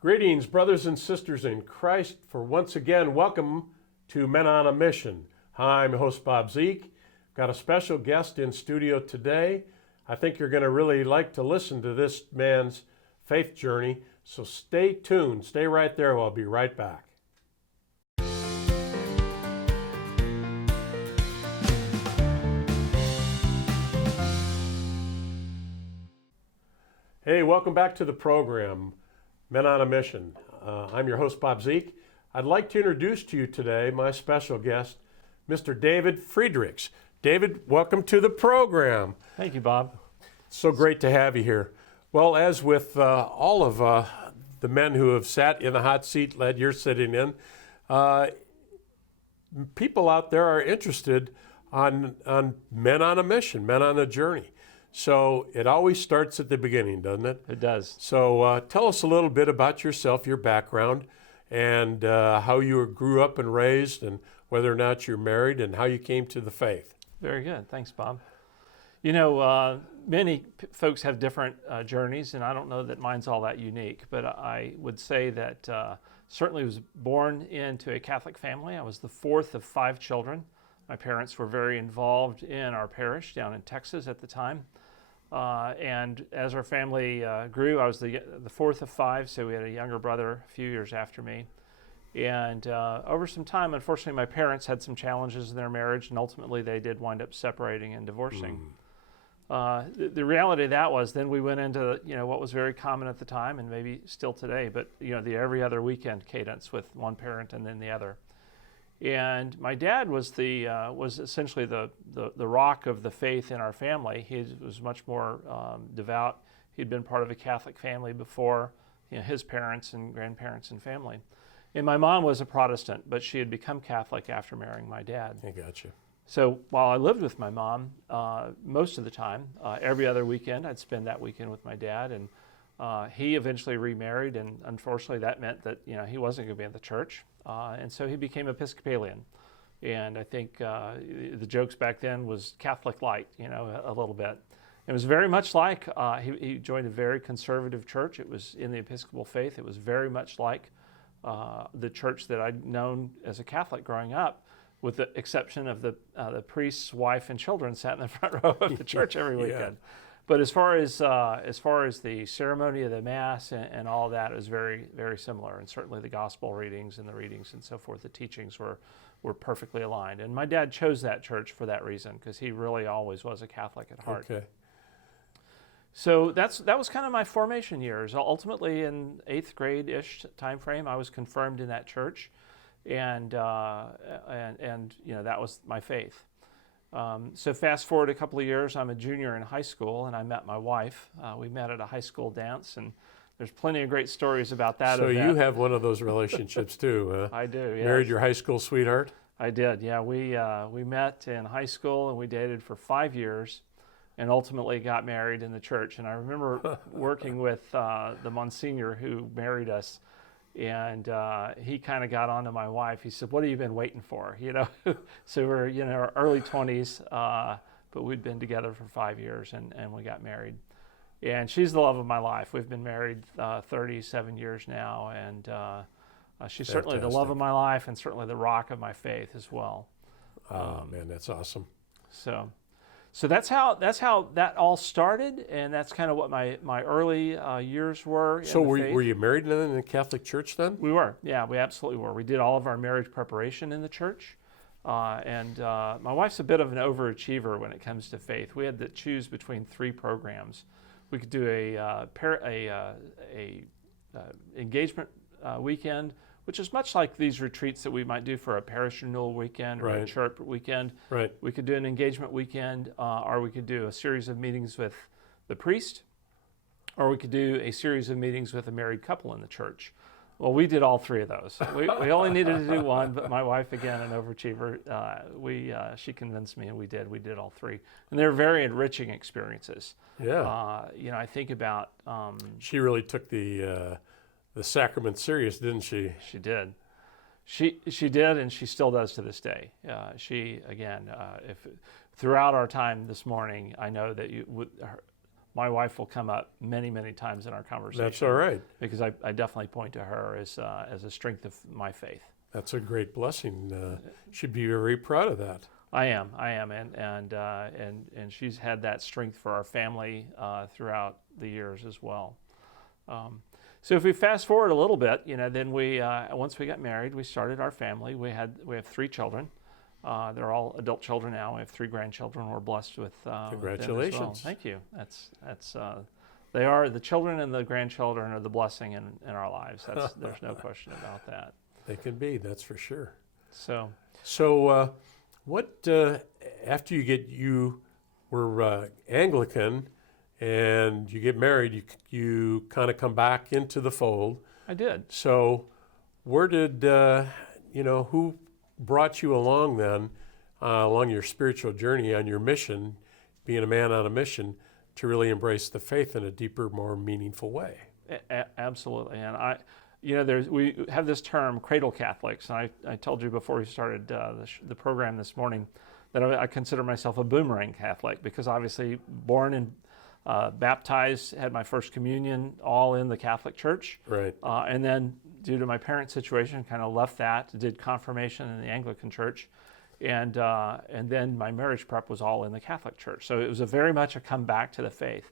Greetings, brothers and sisters in Christ, for once again, welcome to Men on a Mission. Hi, I'm your host, Bob Zeik. Got a special guest in studio today. I think you're going to really like to listen to this man's faith journey, so stay tuned. Stay right there. I'll be right back. Hey, welcome back to the program, Men on a Mission. I'm your host, Bob Zeik. I'd like to introduce to you today my special guest, Mr. David Friedrichs. David, welcome to the program. Thank you, Bob. So great to have you here. Well, as with all of the men who have sat in the hot seat that you're sitting in, people out there are interested on men on a mission, men on a journey. So it always starts at the beginning, doesn't it? It does. So tell us a little bit about yourself, your background, and how you grew up and raised, and whether or not you're married, and how you came to the faith. Very good. Thanks, Bob. You know, many folks have different journeys, and I don't know that mine's all that unique, but I would say that certainly was born into a Catholic family. I was the fourth of 5 children. My parents were very involved in our parish down in Texas at the time. And as our family grew, I was the fourth of 5, so we had a younger brother a few years after me. And over some time, unfortunately, my parents had some challenges in their marriage, and ultimately they did wind up separating and divorcing. The reality of that was then we went into what was very common at the time, and maybe still today, but the every other weekend cadence with one parent and then the other. And my dad was was essentially the rock of the faith in our family. He was much more devout. He'd been part of a Catholic family before, his parents and grandparents and family. And my mom was a Protestant, but she had become Catholic after marrying my dad. I got you. So while I lived with my mom, most of the time, every other weekend, I'd spend that weekend with my dad. And he eventually remarried, and unfortunately that meant that he wasn't going to be in the church. And so he became Episcopalian. And I think the jokes back then was Catholic light, a little bit. It was very much like he joined a very conservative church. It was in the Episcopal faith. It was very much like the church that I'd known as a Catholic growing up, with the exception of the priest's wife and children sat in the front row of the church every weekend. Yeah. But as far as the ceremony of the Mass and all that, it was very, very similar. And certainly the gospel readings and the readings and so forth, the teachings were perfectly aligned. And my dad chose that church for that reason, because he really always was a Catholic at heart. Okay. So that was kind of my formation years. Ultimately, in 8th grade-ish time frame, I was confirmed in that church, and that was my faith. So fast forward a couple of years, I'm a junior in high school, and I met my wife. We met at a high school dance, and there's plenty of great stories about that. So you have one of those relationships too, huh? I do, yes. Married your high school sweetheart? I did, yeah. We met in high school, and we dated for 5 years, and ultimately got married in the church. And I remember working with the Monsignor who married us, and he kind of got onto my wife. He said, "What have you been waiting for?" So we're our early 20s, but we'd been together for 5 years, and we got married. And she's the love of my life. We've been married 37 years now, and she's Fantastic. Certainly the love of my life, and certainly the rock of my faith as well. Oh man, that's awesome. So that's how that all started, and that's kind of what my early years were. So were you married in the Catholic Church then? We were, yeah, we absolutely were. We did all of our marriage preparation in the church, and my wife's a bit of an overachiever when it comes to faith. We had to choose between 3 programs. We could do a engagement weekend, which is much like these retreats that we might do for a parish renewal weekend or a church weekend. Right. We could do an engagement weekend, or we could do a series of meetings with the priest, or we could do a series of meetings with a married couple in the church. Well, we did all 3 of those. We only needed to do one, but my wife, again, an overachiever, she convinced me, and we did all 3. And they're very enriching experiences. Yeah. I think about... she really took the sacrament serious, didn't she? She did. She did, and she still does to this day. If throughout our time this morning, I know that my wife will come up many, many times in our conversation. That's all right. Because I definitely point to her as a strength of my faith. That's a great blessing. Should be very proud of that. I am, and she's had that strength for our family throughout the years as well. So if we fast forward a little bit, then we once we got married, we started our family. We have 3 children. They're all adult children now. We have 3 grandchildren. We're blessed with Congratulations! Them as well. Thank you. That's they are the children and the grandchildren are the blessing in our lives. There's no question about that. They can be. That's for sure. So what after you were Anglican and you get married, you kind of come back into the fold. I did. So where did who brought you along then along your spiritual journey on your mission, being a man on a mission, to really embrace the faith in a deeper, more meaningful way? Absolutely, and we have this term, cradle Catholics, and I told you before we started the program this morning that I consider myself a boomerang Catholic, because obviously born and baptized, had my first communion all in the Catholic Church, right, and then due to my parents' situation, kind of left that, did confirmation in the Anglican Church, and then my marriage prep was all in the Catholic Church. So it was very much a comeback to the faith.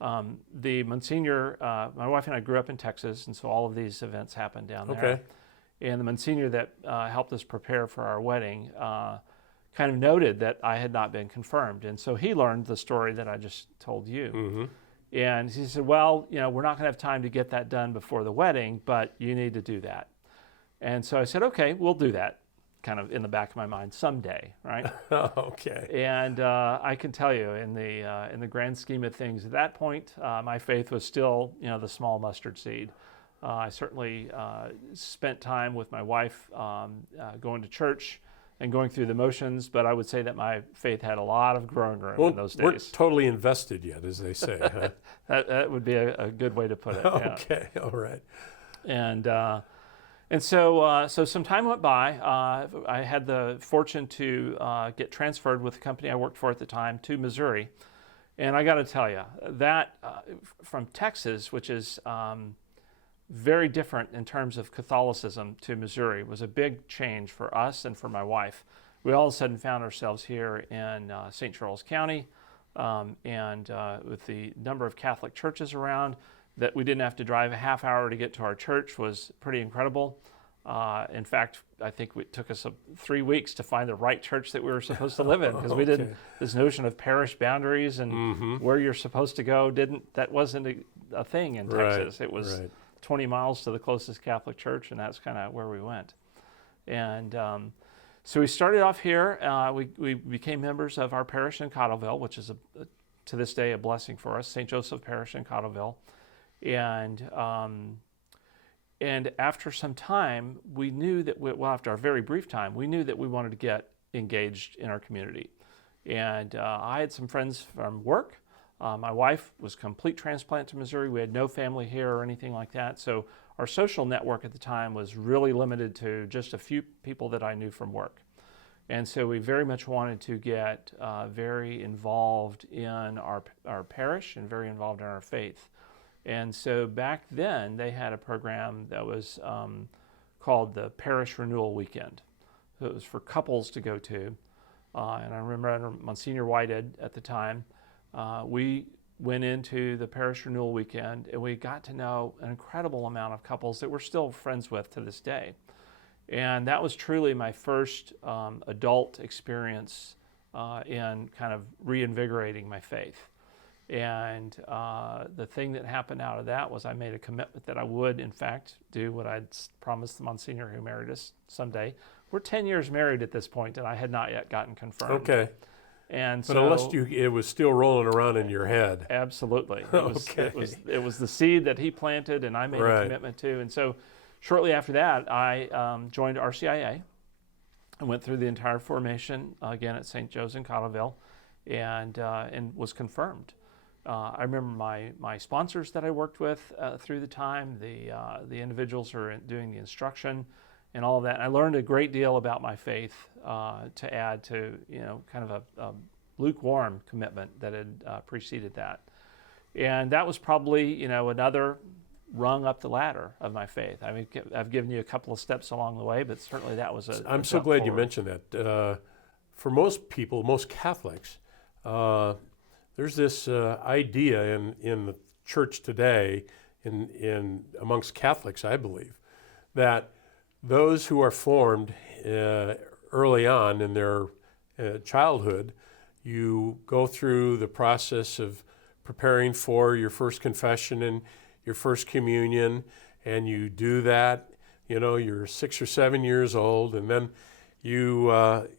The Monsignor, my wife and I grew up in Texas, and so all of these events happened down there. Okay. And the Monsignor that helped us prepare for our wedding kind of noted that I had not been confirmed. And so he learned the story that I just told you. Mm-hmm. And he said, well, we're not going to have time to get that done before the wedding, but you need to do that. And so I said, okay, we'll do that, kind of in the back of my mind, someday, right? Okay. And I can tell you, in the grand scheme of things, at that point, my faith was still, the small mustard seed. I certainly spent time with my wife going to church and going through the motions, but I would say that my faith had a lot of growing room in those days. Weren't totally invested yet, as they say. Huh? that would be a good way to put it. Okay, yeah. All right. And so some time went by. I had the fortune to get transferred with the company I worked for at the time to Missouri. And I got to tell you, that from Texas, which is very different in terms of Catholicism, to Missouri, was a big change for us and for my wife. We all of a sudden found ourselves here in St. Charles County, and with the number of Catholic churches around, that we didn't have to drive a half hour to get to our church was pretty incredible. In fact, I think it took us 3 weeks to find the right church that we were supposed to live in, because we didn't, this notion of parish boundaries and where you're supposed to go that wasn't a thing in Texas. It was 20 miles to the closest Catholic church, and that's kind of where we went. And so we started off here. We became members of our parish in Cottleville, which is to this day a blessing for us, St. Joseph Parish in Cottleville. And after some time, we knew that, after a very brief time, we knew that we wanted to get engaged in our community. And I had some friends from work. My wife was complete transplant to Missouri. We had no family here or anything like that. So our social network at the time was really limited to just a few people that I knew from work. And so we very much wanted to get very involved in our parish and very involved in our faith. And so back then, they had a program that was called the Parish Renewal Weekend. So it was for couples to go to. And I remember under Monsignor Whitehead at the time, we went into the Parish Renewal Weekend, and we got to know an incredible amount of couples that we're still friends with to this day. And that was truly my first adult experience in kind of reinvigorating my faith. And the thing that happened out of that was I made a commitment that I would, in fact, do what I'd promised the Monsignor who married us someday. We're 10 years married at this point, and I had not yet gotten confirmed. Okay. And but unless it was still rolling around in your head. Absolutely. Okay. It was the seed that he planted, and I made a commitment to. And so shortly after that, I joined RCIA and went through the entire formation, again at St. Joe's in Cottleville, and was confirmed. I remember my sponsors that I worked with through the time, the individuals who are doing the instruction and all of that. And I learned a great deal about my faith to add to, kind of a lukewarm commitment that had preceded that. And that was probably, another rung up the ladder of my faith. I mean, I've given you a couple of steps along the way, but certainly that was I'm a so jump glad you forward. mentioned that. For most people, most Catholics, there's this idea in the church today, in amongst Catholics, I believe, that those who are formed early on in their childhood, you go through the process of preparing for your first confession and your first communion, and you do that. You're 6 or 7 years old, and then you,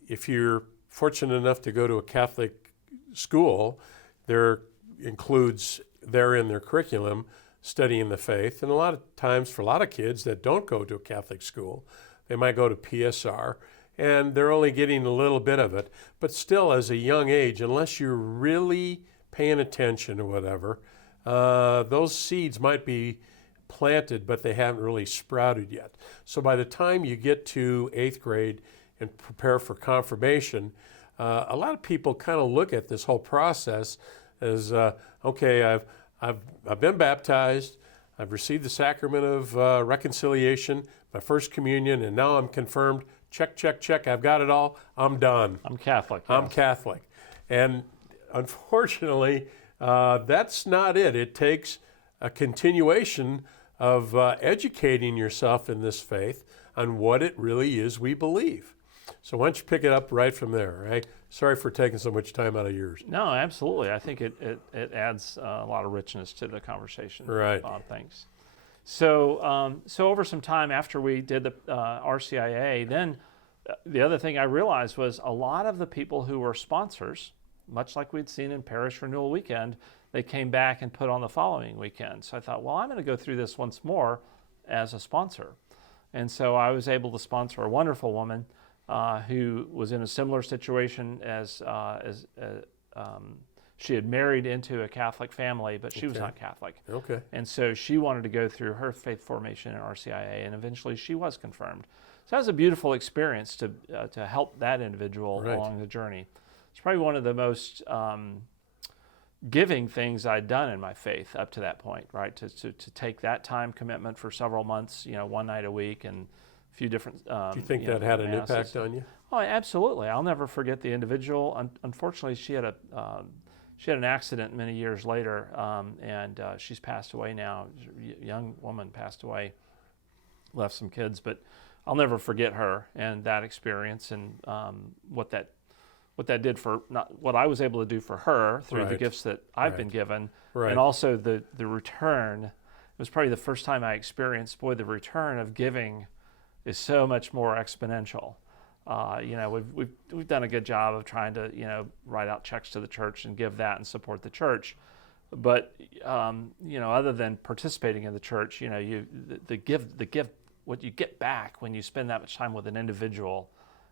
if you're fortunate enough to go to a Catholic school, there includes there in their curriculum studying the faith. And a lot of times for a lot of kids that don't go to a Catholic school, they might go to PSR, and they're only getting a little bit of it. But still, as a young age, unless you're really paying attention or whatever, those seeds might be planted, but they haven't really sprouted yet. So by the time you get to 8th grade and prepare for confirmation, a lot of people kind of look at this whole process as, okay, I've been baptized, I've received the sacrament of reconciliation, my first communion, and now I'm confirmed. Check, check, check. I've got it all. I'm done. I'm Catholic. I'm yes. Catholic. And unfortunately, that's not it. It takes a continuation of educating yourself in this faith on what it really is we believe. So why don't you pick it up right from there, right? Sorry for taking so much time out of yours. No, absolutely. I think it adds a lot of richness to the conversation. Right. Thanks. So over some time after we did the RCIA, then the other thing I realized was a lot of the people who were sponsors, much like we'd seen in Parish Renewal Weekend, they came back and put on the following weekend. So I thought, well, I'm going to go through this once more as a sponsor. And so I was able to sponsor a wonderful woman who was in a similar situation as she had married into a Catholic family, but she was not Catholic. Okay. And so she wanted to go through her faith formation in RCIA, and eventually she was confirmed. So that was a beautiful experience to help that individual along the journey. It's probably one of the most giving things I'd done in my faith up to that point, right? To take that time commitment for several months, one night a week and a few different Do you think that had an masses. impact on you? Oh, absolutely. I'll never forget the individual. Unfortunately, she had an accident many years later, and she's passed away now. A young woman passed away, left some kids, but I'll never forget her and that experience and what that did for what I was able to do for her through the gifts that I've been given, and also the return. It was probably the first time I experienced, the return of giving is so much more exponential. We've done a good job of trying to write out checks to the church and give that and support the church, but other than participating in the church, the gift, what you get back when you spend that much time with an individual,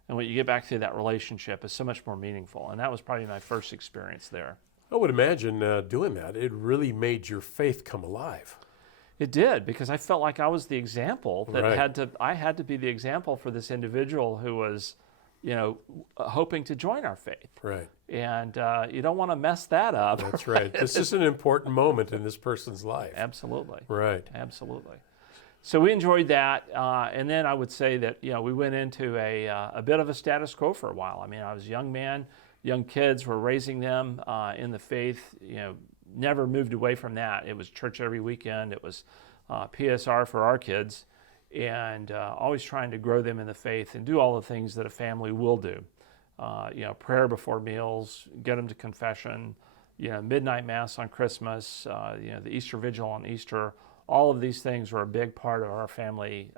and what you get back through that relationship is so much more meaningful. And that was probably my first experience there. I would imagine doing that, it really made your faith come alive. It did, because I felt like I was the example that I had to be the example for this individual who was, hoping to join our faith. Right. And you don't want to mess that up. That's right. This is an important moment in this person's life. Absolutely. Right. Absolutely. So we enjoyed that, and then I would say that we went into a bit of a status quo for a while. I mean, I was a young man, young kids, were raising them in the faith. Never moved away from that. It was church every weekend. It was PSR for our kids, and always trying to grow them in the faith and do all the things that a family will do. Prayer before meals, get them to confession, midnight mass on Christmas, the Easter vigil on Easter. All of these things were a big part of our family,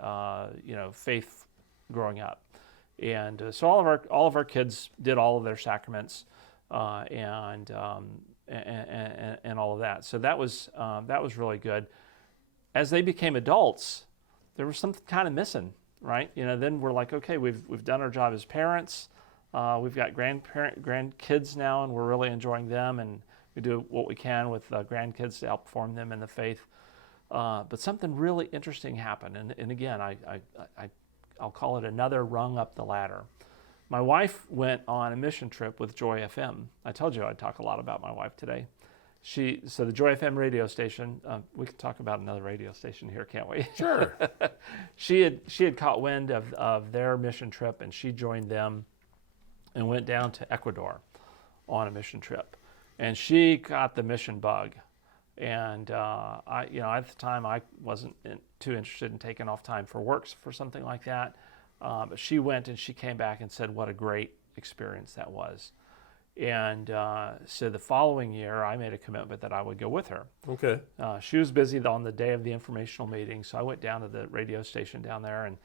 faith growing up. And so all of our kids did all of their sacraments and all of that. So that was really good. As they became adults, there was something kind of missing, right? Then we're like, okay, we've done our job as parents. We've got grandkids now, and we're really enjoying them, and we do what we can with grandkids to help form them in the faith. But something really interesting happened, and again, I'll call it another rung up the ladder. My wife went on a mission trip with Joy FM. I told you I'd talk a lot about my wife today. So the Joy FM radio station, we could talk about another radio station here, can't we? Sure. She had caught wind of their mission trip, and she joined them and went down to Ecuador on a mission trip. And she got the mission bug. And at the time, I wasn't too interested in taking off time for work for something like that. But she went and she came back and said what a great experience that was. And so the following year, I made a commitment that I would go with her. Okay. She was busy on the day of the informational meeting, so I went down to the radio station down there and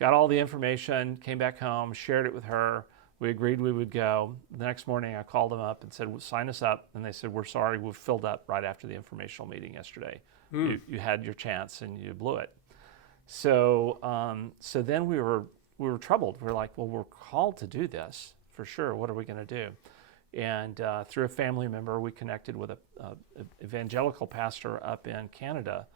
got all the information, came back home, shared it with her. We agreed we would go. The next morning, I called them up and said, well, sign us up. And they said, we're sorry, we filled up right after the informational meeting yesterday. You had your chance and you blew it. So then we were troubled. We were like, well, we're called to do this for sure. What are we going to do? And through a family member, we connected with a evangelical pastor up in Canada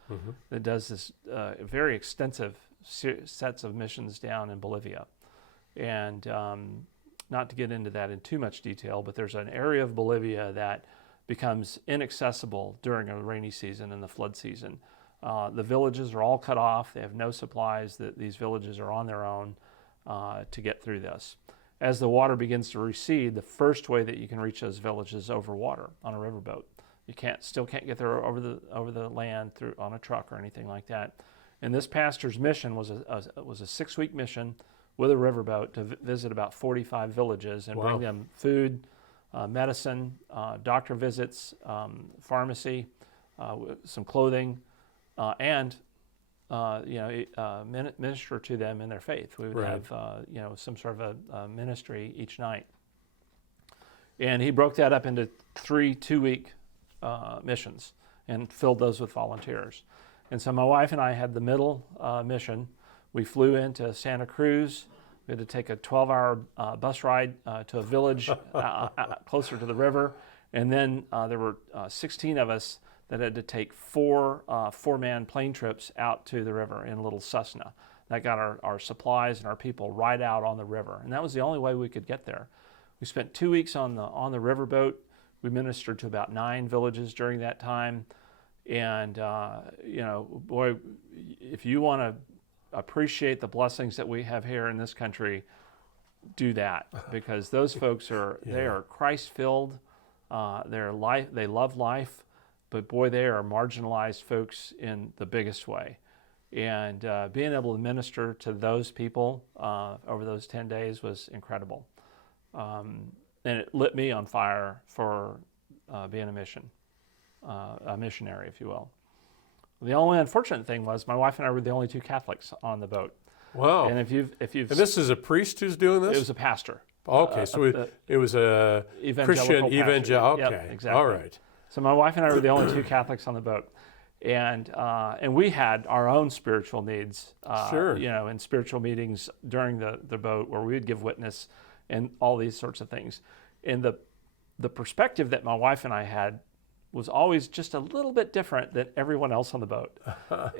that does this very extensive sets of missions down in Bolivia. And not to get into that in too much detail, but there's an area of Bolivia that becomes inaccessible during a rainy season and the flood season. The villages are all cut off. They have no supplies. These villages are on their own to get through this. As the water begins to recede, the first way that you can reach those villages is over water on a riverboat. You still can't get there over the land on a truck or anything like that. And this pastor's mission was a 6-week mission with a riverboat to visit about 45 villages and bring them food, medicine, doctor visits, pharmacy, some clothing, and minister to them in their faith. We would have some sort of a ministry each night. And he broke that up into 3 2-week missions and filled those with volunteers. And so my wife and I had the middle mission. We flew into Santa Cruz. We had to take a 12-hour bus ride to a village closer to the river. And then there were 16 of us that had to take 4-man plane trips out to the river in a little Cessna. That got our supplies and our people right out on the river. And that was the only way we could get there. We spent 2 weeks on the riverboat. We ministered to about 9 villages during that time. And, boy, if you want to appreciate the blessings that we have here in this country, do that, because those folks they are Christ-filled. They love life, but boy, they are marginalized folks in the biggest way. And being able to minister to those people over those 10 days was incredible. And it lit me on fire for being a missionary, if you will. The only unfortunate thing was my wife and I were the only 2 Catholics on the boat. Wow. And if you've and this is a priest who's doing this? It was a pastor. Okay, so it was a Christian evangelical. Okay, yep, exactly. All right. So my wife and I were the only 2 Catholics on the boat, and we had our own spiritual needs. Sure. In spiritual meetings during the boat where we would give witness and all these sorts of things. And the perspective that my wife and I had was always just a little bit different than everyone else on the boat.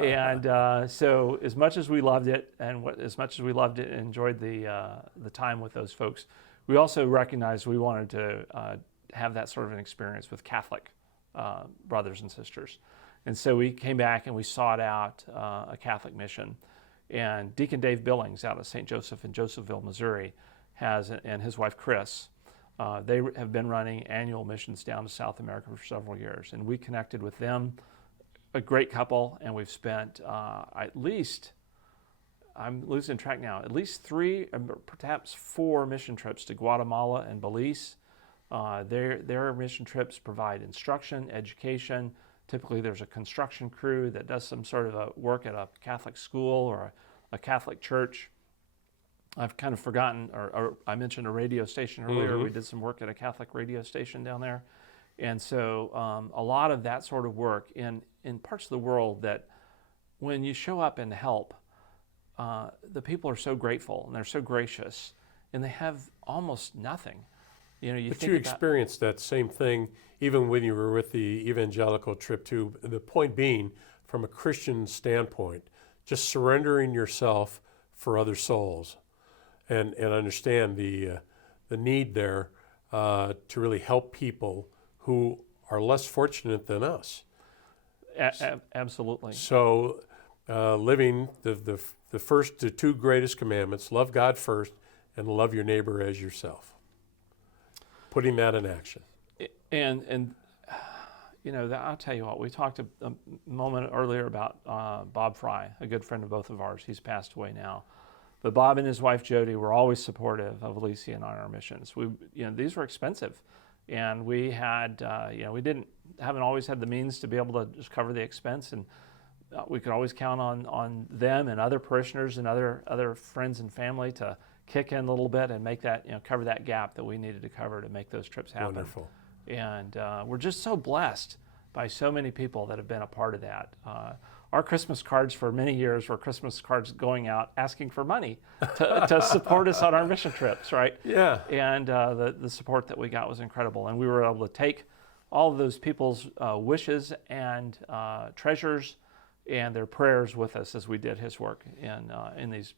And so as much as we loved it and enjoyed the time with those folks, we also recognized we wanted to have that sort of an experience with Catholic brothers and sisters. And so we came back and we sought out a Catholic mission. And Deacon Dave Billings out of St. Joseph in Josephville, Missouri, and his wife Chris, they have been running annual missions down to South America for several years. And we connected with them, a great couple, and we've spent at least, I'm losing track now, at least 3, perhaps 4 mission trips to Guatemala and Belize. Their mission trips provide instruction, education. Typically there's a construction crew that does some sort of a work at a Catholic school or a Catholic church. I've kind of forgotten, or I mentioned a radio station earlier. We did some work at a Catholic radio station down there. And so a lot of that sort of work in parts of the world that when you show up and help, the people are so grateful and they're so gracious and they have almost nothing. But you experienced that same thing even when you were with the evangelical trip too. The point being, from a Christian standpoint, just surrendering yourself for other souls. And understand the need there to really help people who are less fortunate than us. Absolutely. So living the first, the two greatest commandments, love God first and love your neighbor as yourself. Putting that in action. And I'll tell you what, we talked a moment earlier about Bob Fry, a good friend of both of ours. He's passed away now. But Bob and his wife Jody were always supportive of Alicia and on our missions. These were expensive, and we had, haven't always had the means to be able to just cover the expense, and we could always count on them and other parishioners and other friends and family to kick in a little bit and make that, cover that gap that we needed to cover to make those trips happen. Wonderful. And we're just so blessed by so many people that have been a part of that. Our Christmas cards for many years were Christmas cards going out asking for money to support us on our mission trips, right? Yeah. And the support that we got was incredible. And we were able to take all of those people's wishes and treasures and their prayers with us as we did his work in these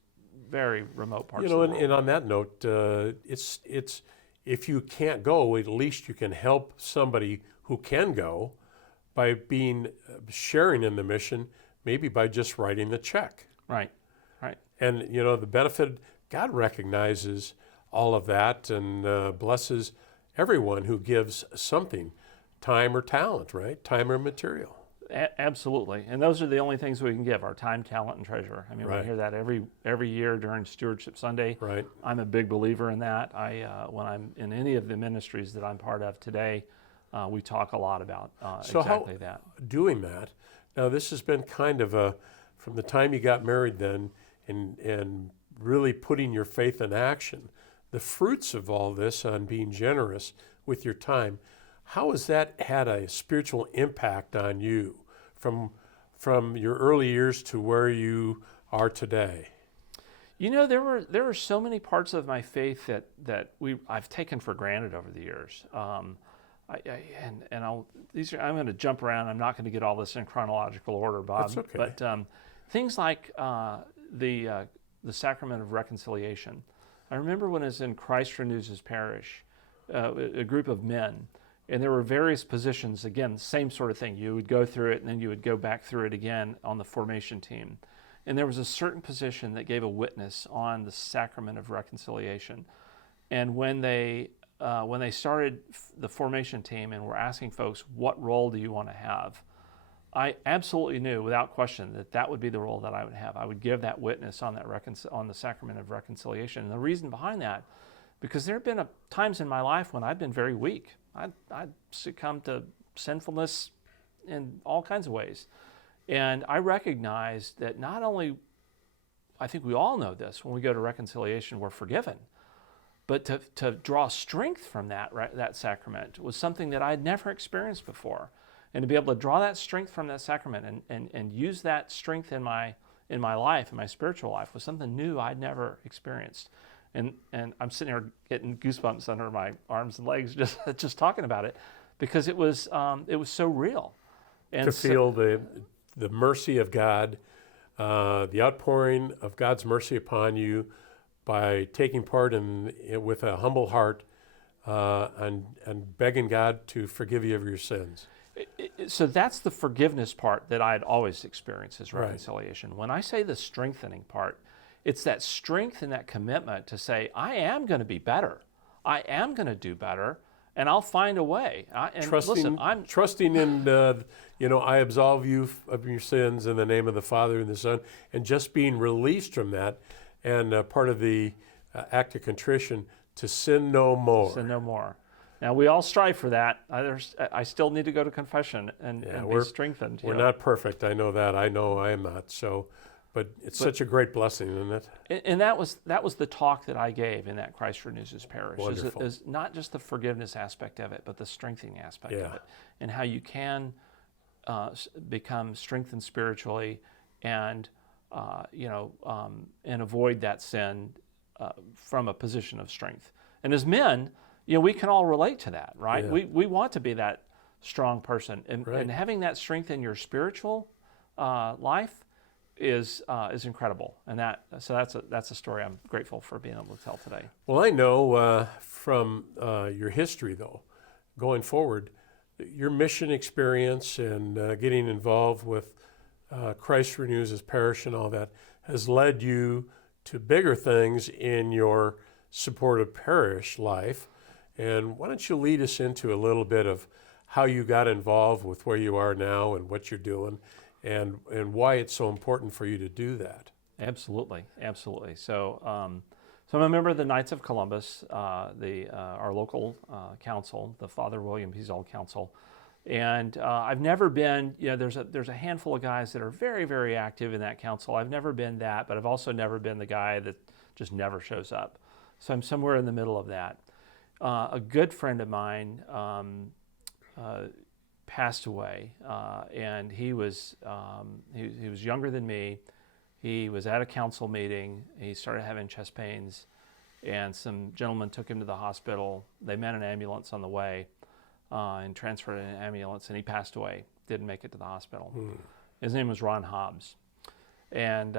very remote parts of the world. And on that note, it's if you can't go, at least you can help somebody who can go by sharing in the mission, maybe by just writing the check. Right. And the benefit, God recognizes all of that and blesses everyone who gives something, time or talent, right? Time or material. Absolutely, and those are the only things we can give: our time, talent, and treasure. I mean, Right. we hear that every year during Stewardship Sunday. Right. I'm a big believer in that. When I'm in any of the ministries that I'm part of today, we talk a lot about exactly that. Doing that, now this has been kind of from the time you got married then, and really putting your faith in action, the fruits of all this on being generous with your time. How has that had a spiritual impact on you from your early years to where you are today? There were so many parts of my faith that I've taken for granted over the years. I'm going to jump around. I'm not going to get all this in chronological order, Bob. That's okay. But things like the sacrament of reconciliation. I remember when I was in Christ Renews His Parish, a group of men. And there were various positions, again, same sort of thing. You would go through it and then you would go back through it again on the formation team. And there was a certain position that gave a witness on the sacrament of reconciliation. And when they started the formation team and were asking folks, what role do you want to have? I absolutely knew without question that would be the role that I would have. I would give that witness on on the sacrament of reconciliation. And the reason behind that, because there have been times in my life when I've been very weak. I'd succumb to sinfulness in all kinds of ways. And I recognized that not only, I think we all know this, when we go to reconciliation, we're forgiven. But to draw strength from that sacrament was something that I'd never experienced before. And to be able to draw that strength from that sacrament and use that strength in my life, in my spiritual life, was something new I'd never experienced. And I'm sitting here getting goosebumps under my arms and legs just talking about it, because it was so real. And to feel the mercy of God, the outpouring of God's mercy upon you by taking part with a humble heart and begging God to forgive you of your sins. So that's the forgiveness part that I had always experienced as Right. reconciliation. When I say the strengthening part, it's that strength and that commitment to say, I am going to be better. I am going to do better, and I'll find a way. Trusting in, I absolve you of your sins in the name of the Father and the Son, and just being released from that, and part of the act of contrition, to sin no more. Sin no more. Now, we all strive for that. I still need to go to confession and be strengthened. We're not perfect. I know that. I know I am not. But it's such a great blessing, isn't it? And that was the talk that I gave in that Christ Renews His Parish. Is not just the forgiveness aspect of it, but the strengthening aspect of it, and how you can become strengthened spiritually, and and avoid that sin from a position of strength. And as men, we can all relate to that, right? Yeah. We want to be that strong person, and Right. having that strength in your spiritual life is incredible, and that's a story I'm grateful for being able to tell today. Well, I know from your history, though, going forward, your mission experience and getting involved with Christ Renews His Parish and all that has led you to bigger things in your supportive parish life. And why don't you lead us into a little bit of how you got involved with where you are now and what you're doing and why it's so important for you to do that? Absolutely, absolutely. So, so I'm a member of the Knights of Columbus, our local council, the Father William Peasall Council, and I've never been. There's a handful of guys that are very, very active in that council. I've never been that, but I've also never been the guy that just never shows up. So I'm somewhere in the middle of that. A good friend of mine passed away, and he was younger than me. He was at a council meeting. He started having chest pains, and some gentlemen took him to the hospital. They met an ambulance on the way and transferred in an ambulance, and he passed away. Didn't make it to the hospital. His name was Ron Hobbs. And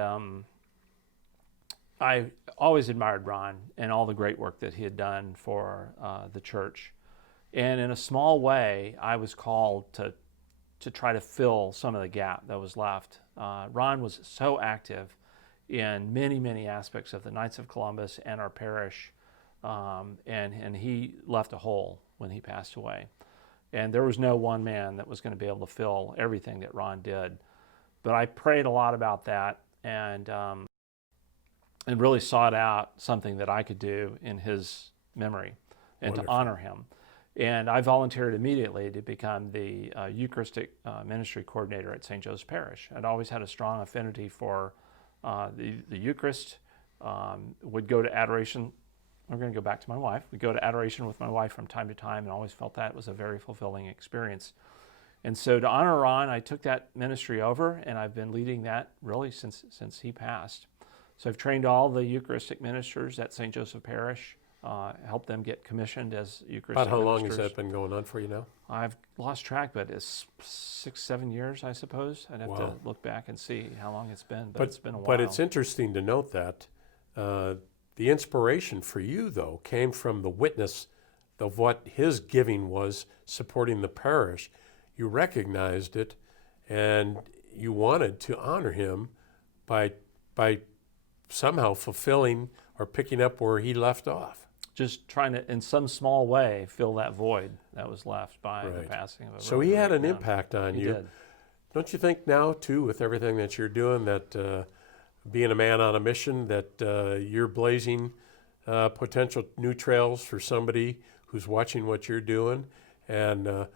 I always admired Ron and all the great work that he had done for the church. And in a small way, I was called to try to fill some of the gap that was left. Ron was so active in many, many aspects of the Knights of Columbus and our parish, and he left a hole when he passed away. And there was no one man that was going to be able to fill everything that Ron did. But I prayed a lot about that and really sought out something that I could do in his memory and Wonderful. to honor him. And I volunteered immediately to become the Eucharistic ministry coordinator at St. Joe's Parish. I'd always had a strong affinity for the Eucharist. Would go to adoration. I'm going to go back to my wife. We'd go to adoration with my wife from time to time, and always felt that was a very fulfilling experience. And so to honor Ron, I took that ministry over, and I've been leading that really since he passed. So I've trained all the Eucharistic ministers at St. Joseph Parish. Help them get commissioned as Eucharistic About how long ministers. has that been going on for you now? I've lost track, but it's 6-7 years, I suppose. I'd have Wow. to look back and see how long it's been, but it's been a while. But it's interesting to note that the inspiration for you, though, came from the witness of what his giving was supporting the parish. You recognized it, and you wanted to honor him by somehow fulfilling or picking up where he left off. Just trying to, in some small way, fill that void that was left by the Right. passing of a So really he had great an man. impact on He you. did. Don't you think now, too, with everything that you're doing, that being a man on a mission, that you're blazing potential new trails for somebody who's watching what you're doing, and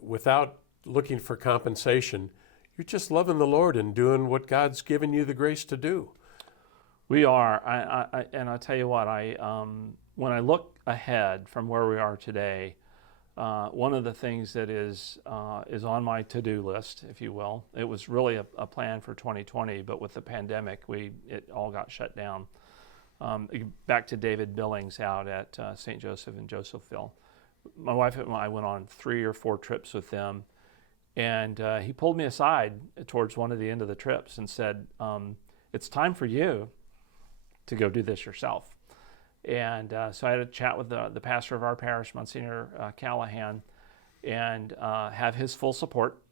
without looking for compensation, you're just loving the Lord and doing what God's given you the grace to do? We are, and I tell you what, when I look ahead from where we are today, one of the things that is on my to-do list, if you will, it was really a plan for 2020, but with the pandemic, it all got shut down. Back to David Billings out at St. Joseph in Josephville. My wife and I went on 3 or 4 trips with them, and he pulled me aside towards one of the end of the trips and said, "It's time for you to go do this yourself." And so I had a chat with the pastor of our parish, Monsignor Callahan, and have his full support.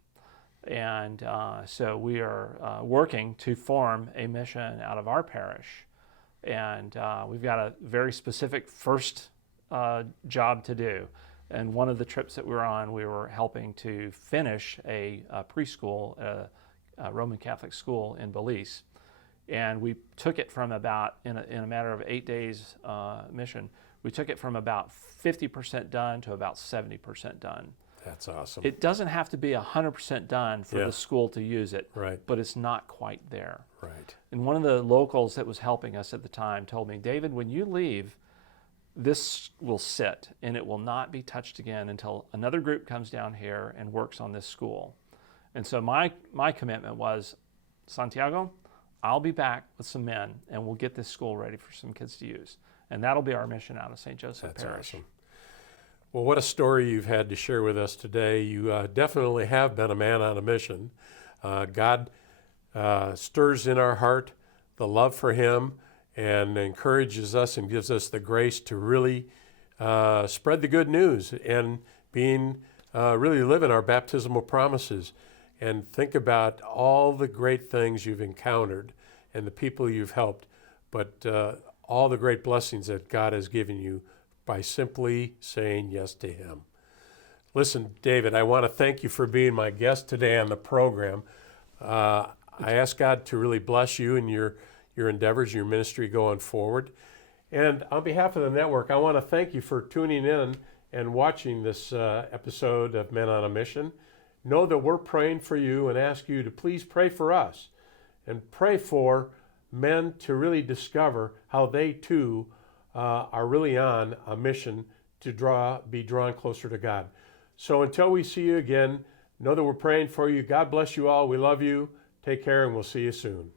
And so we are working to form a mission out of our parish. And we've got a very specific first job to do. And one of the trips that we were on, we were helping to finish a preschool, a Roman Catholic school in Belize. And we took it from about, in a matter of 8 days mission, we took it from about 50% done to about 70% done. That's awesome. It doesn't have to be 100% done for the school to use it, Right. but it's not quite there. Right. And one of the locals that was helping us at the time told me, "David, when you leave, this will sit and it will not be touched again until another group comes down here and works on this school." And so my commitment was, "Santiago, I'll be back with some men and we'll get this school ready for some kids to use." And that'll be our mission out of St. Joseph That's Parish. awesome. Well, what a story you've had to share with us today. You definitely have been a man on a mission. God stirs in our heart the love for Him and encourages us and gives us the grace to really spread the good news and being really live in our baptismal promises and think about all the great things you've encountered and the people you've helped, but all the great blessings that God has given you by simply saying yes to Him. Listen, David, I want to thank you for being my guest today on the program. I ask God to really bless you and your endeavors, your ministry going forward. And on behalf of the network, I want to thank you for tuning in and watching this episode of Men on a Mission. Know that we're praying for you and ask you to please pray for us and pray for men to really discover how they too are really on a mission to be drawn closer to God. So until we see you again, know that we're praying for you. God bless you all. We love you. Take care, and we'll see you soon.